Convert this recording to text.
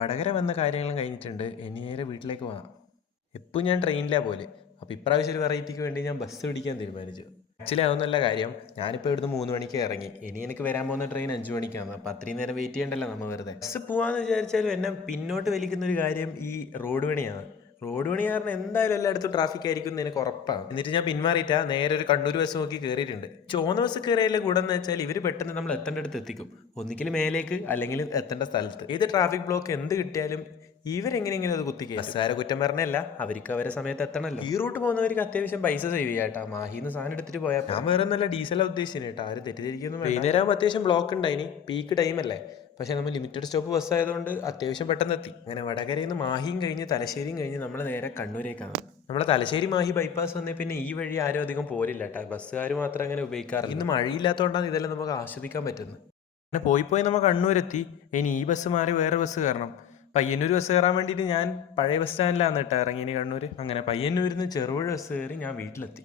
വടകര വന്ന കാര്യങ്ങളും കഴിഞ്ഞിട്ടുണ്ട്. ഇനി നേരെ വീട്ടിലേക്ക് പോകാം. എപ്പോൾ ഞാൻ ട്രെയിനിലാണ് പോലെ. അപ്പോൾ ഇപ്രാവശ്യം ഒരു വെറൈറ്റിക്ക് വേണ്ടി ഞാൻ ബസ് പിടിക്കാൻ തീരുമാനിച്ചു. ആക്ച്വലി അതൊന്നുമല്ല കാര്യം. ഞാനിപ്പോൾ ഇവിടുന്ന് 3 മണിക്ക് ഇറങ്ങി. ഇനി എനിക്ക് വരാൻ പോകുന്ന ട്രെയിൻ 5 മണിക്കാണ്. അപ്പോൾ അത്രയും നേരം വെയിറ്റ് ചെയ്യണ്ടല്ലോ നമ്മൾ വെറുതെ. ബസ് പോകാമെന്ന് വിചാരിച്ചാലും എന്നെ പിന്നോട്ട് വലിക്കുന്ന ഒരു കാര്യം ഈ റോഡ് പണിയാണ്. റോഡ് പണി കാരണം എന്തായാലും എല്ലായിടത്തും ട്രാഫിക് ആയിരിക്കും എന്ന് എനിക്ക് ഉറപ്പാണ്. എന്നിട്ട് ഞാൻ പിന്മാറിയിട്ടാ നേരെ ഒരു കണ്ണൂർ ബസ് നോക്കി കയറിയിട്ടുണ്ട്. ചുവന്ന ബസ് കയറിയാലെ ഗുണം എന്ന് വെച്ചാൽ ഇവർ പെട്ടെന്ന് നമ്മൾ എത്തേണ്ട അടുത്ത് എത്തിക്കും. ഒന്നിക്കൽ മേലേക്ക് അല്ലെങ്കിൽ എത്തേണ്ട സ്ഥലത്ത്. ഏത് ട്രാഫിക് ബ്ലോക്ക് എന്ത് കിട്ടിയാലും ഇവരെങ്ങനെയെങ്കിലും അത് കുത്തിക്കുക. ബസ്സുകാരെ കുറ്റം പറഞ്ഞല്ല, അവർക്ക് അവരെ സമയത്ത് എത്തണമല്ലോ. ഈ റൂട്ട് പോകുന്നവർക്ക് അത്യാവശ്യം പൈസ സേവ് ചെയ്യാട്ടാ. മാഹിന്ന് സാധനം എടുത്തിട്ട് പോയാൽ ഞാൻ വേറെ നല്ല ഡീസലാണ് ഉദ്ദേശിച്ചത് കേട്ടോ. ആരും തെറ്റിദ്ധരിക്കുന്നു. വൈകുന്നേരം അത്യാവശ്യം ബ്ലോക്ക് ഉണ്ടായിനി. പീക്ക് ടൈം അല്ലേ. പക്ഷേ നമ്മൾ ലിമിറ്റഡ് സ്റ്റോപ്പ് ബസ് ആയതുകൊണ്ട് അത്യാവശ്യം പെട്ടെന്ന് എത്തി. അങ്ങനെ വടകരയിൽ നിന്ന് മാഹിയും കഴിഞ്ഞ് തലശ്ശേരിയും കഴിഞ്ഞ് നമ്മൾ നേരെ കണ്ണൂരേക്കാണ്. നമ്മളെ തലശ്ശേരി മാഹി ബൈപ്പാസ് വന്നേ പിന്നെ ഈ വഴി ആരും അധികം പോരില്ല കേട്ടോ. ബസ്സുകാർ മാത്രം അങ്ങനെ ഉപയോഗിക്കാറില്ല. ഇന്ന് മഴയില്ലാത്തതുകൊണ്ടാണ് ഇതെല്ലാം നമുക്ക് ആസ്വദിക്കാൻ പറ്റുന്നത്. അങ്ങനെ പോയി നമ്മൾ കണ്ണൂരെത്തി. ഇനി ഈ ബസ് മാറി വേറെ ബസ് കയറണം. പയ്യന്നൂർ ബസ് കയറാൻ വേണ്ടിയിട്ട് ഞാൻ പഴയ ബസ് സ്റ്റാൻഡിലാണ് കേട്ടോ ഇറങ്ങിയിന് കണ്ണൂർ. അങ്ങനെ പയ്യന്നൂരിൽ നിന്ന് ചെറുപുഴ ബസ് കയറി ഞാൻ വീട്ടിലെത്തി.